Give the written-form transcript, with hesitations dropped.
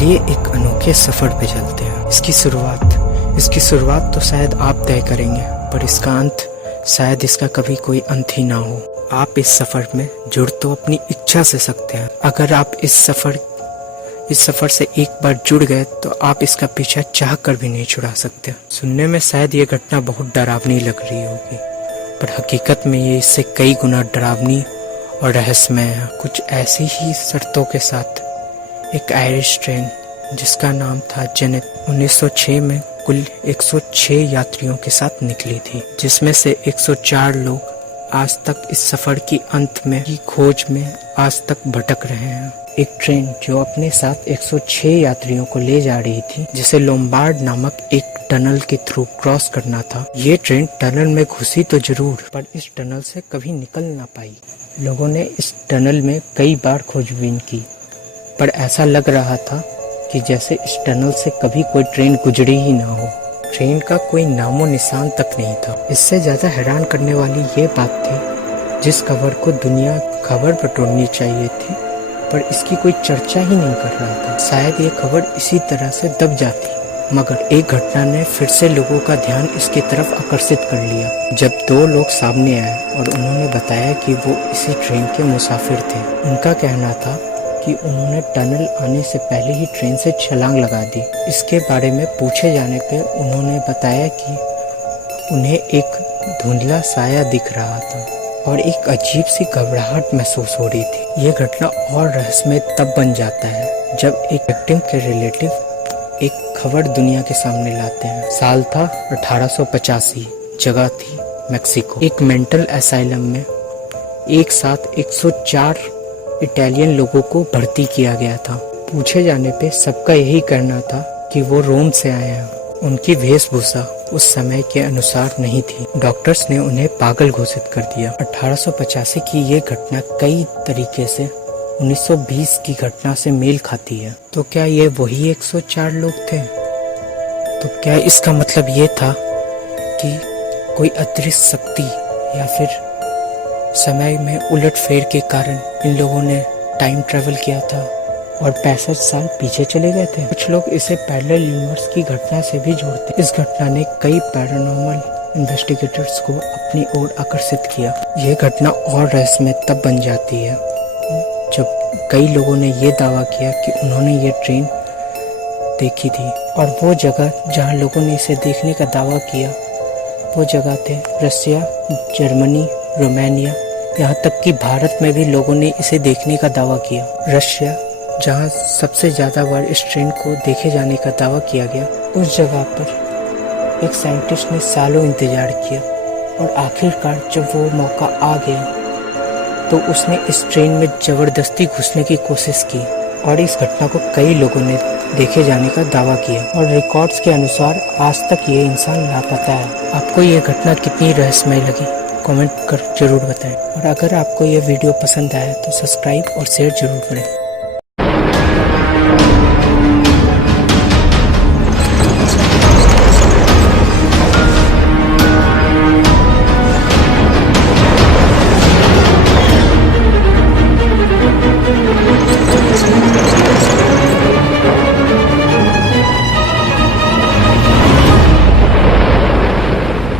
चलिए एक अनोखे सफर पे चलते हैं। इसकी शुरुआत तो शायद आप तय करेंगे, पर इसका अंत शायद इसका कभी कोई अंत ही ना हो। आप इस सफर में जुड़ तो अपनी इच्छा से सकते हैं। अगर आप इस सफर से एक बार जुड़ गए तो आप इसका पीछा चाह कर भी नहीं छुड़ा सकते। सुनने में शायद ये घटना बहुत डरावनी लग रही होगी, पर हकीकत में ये इससे कई गुना डरावनी और रहस्यमय है। कुछ ऐसी ही शर्तों के साथ एक आयरिश ट्रेन जिसका नाम था जेनेट 1906 में कुल 106 यात्रियों के साथ निकली थी, जिसमें से 104 लोग आज तक इस सफर की अंत में की खोज में आज तक भटक रहे हैं। एक ट्रेन जो अपने साथ 106 यात्रियों को ले जा रही थी, जिसे लोम्बार्ड नामक एक टनल के थ्रू क्रॉस करना था। ये ट्रेन टनल में घुसी तो जरूर, पर इस टनल से कभी निकल ना पाई। लोगों ने इस टनल में कई बार खोजबीन की, पर ऐसा लग रहा था कि जैसे इस टनल से कभी कोई ट्रेन गुजरी ही ना हो। ट्रेन का कोई नामो निशान तक नहीं था। इससे ज्यादा हैरान करने वाली ये बात थी, जिस खबर को दुनिया खबर बटोरनी चाहिए थी, पर इसकी कोई चर्चा ही नहीं कर रहा था। शायद ये खबर इसी तरह से दब जाती, मगर एक घटना ने फिर से लोगों का ध्यान इसकी तरफ आकर्षित कर लिया। जब 2 लोग सामने आए और उन्होंने बताया कि वो इसी ट्रेन के मुसाफिर थे। उनका कहना था कि उन्होंने टनल आने से पहले ही ट्रेन से छलांग लगा दी। इसके बारे में पूछे जाने पर उन्होंने बताया कि उन्हें एक धुंधला साया दिख रहा था और एक अजीब सी घबराहट महसूस हो रही थी। ये घटना और रहस्यमय तब बन जाता है जब एक विक्टिम के रिलेटिव एक खबर दुनिया के सामने लाते हैं। साल था 1885, जगह थी मेक्सिको। एक मेंटल असाइलम में एक साथ 104 इटालियन लोगों को भर्ती किया गया था। पूछे जाने पे सबका यही कहना था कि वो रोम से आए हैं। उनकी वेशभूषा उस समय के अनुसार नहीं थी। डॉक्टर्स ने उन्हें पागल घोषित कर दिया। 1885 की ये घटना कई तरीके से 1920 की घटना से मेल खाती है। तो क्या ये वही 104 लोग थे? तो क्या इसका मतलब ये था कि कोई अदृश्य शक्ति या फिर समय में उलटफेर के कारण इन लोगों ने टाइम ट्रेवल किया था और 65 साल पीछे चले गए थे? कुछ लोग इसे पैरेलल यूनिवर्स की घटना से भी जोड़ते। इस घटना ने कई पैरानॉर्मल इन्वेस्टिगेटर्स को अपनी ओर आकर्षित किया। यह घटना और रहस्यमय तब बन जाती है जब कई लोगों ने यह दावा किया कि उन्होंने ये ट्रेन देखी थी, और वो जगह जहां लोगों ने इसे देखने का दावा किया वो जगह थे रसिया, जर्मनी, रोमानिया, यहाँ तक कि भारत में भी लोगों ने इसे देखने का दावा किया। रशिया, जहाँ सबसे ज़्यादा बार इस ट्रेन को देखे जाने का दावा किया गया, उस जगह पर एक साइंटिस्ट ने सालों इंतजार किया और आखिरकार जब वो मौका आ गया तो उसने इस ट्रेन में ज़बरदस्ती घुसने की कोशिश की और इस घटना को कई लोगों ने देखे जाने का दावा किया। और रिकॉर्ड्स के अनुसार आज तक ये इंसान लापता है। आपको ये घटना कितनी रहस्यमय लगी कमेंट कर जरूर बताएं, और अगर आपको ये वीडियो पसंद आया तो सब्सक्राइब और शेयर जरूर करें।